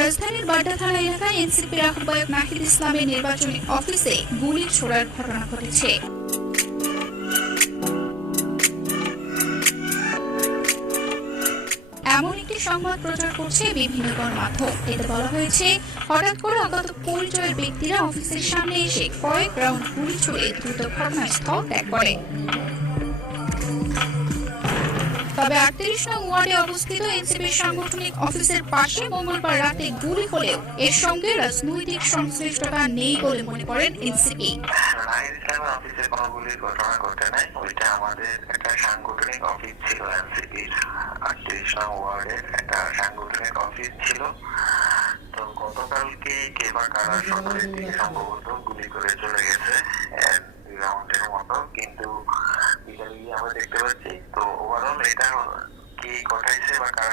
রাজধানীর বাড্ডা থানা এলাকায় এনসিপির আহ্বায়ক নাহিদ ইসলামের নির্বাচনী অফিসে গুলি ছোড়ার ঘটনা ঘটেছে। এমন একটি সংবাদ প্রচার করছে বিভিন্ন গণমাধ্যম। এতে বলা হয়েছে, হঠাৎ করে অজ্ঞাত পরিচয়ের ব্যক্তিরা অফিসের সামনে এসে কয়েক রাউন্ড গুলি ছুড়ে দ্রুত ঘটনাস্থল ত্যাগ করে। তবে ৩৮ নং ওয়ার্ডে অবস্থিত এনসিপির সাংগঠনিক অফিসের পাশে মঙ্গলবার রাতে গুলি হলেও এর সঙ্গে রাজনৈতিক সংশ্লিষ্টতা নেই বলে মনে করেন এনসিপি। অফিসে কোনো গুলির ঘটনা ঘটে নাই, ওইটা আমাদের একটা সাংগঠনিক অফিস ছিল। এনসিপির ৩৮ নং ওয়ার্ডের একটা সাংগঠনিক অফিস ছিল। তো গতকালকে কে বা কারা সকালের দিকে সম্ভবত গুলি করে চলে গেছে রাউন্ডের মতো, কিন্তু বিকালে গিয়ে আমরা দেখতে পাচ্ছি। তো ওভারঅল এটা কে ঘটাইছে বা কারা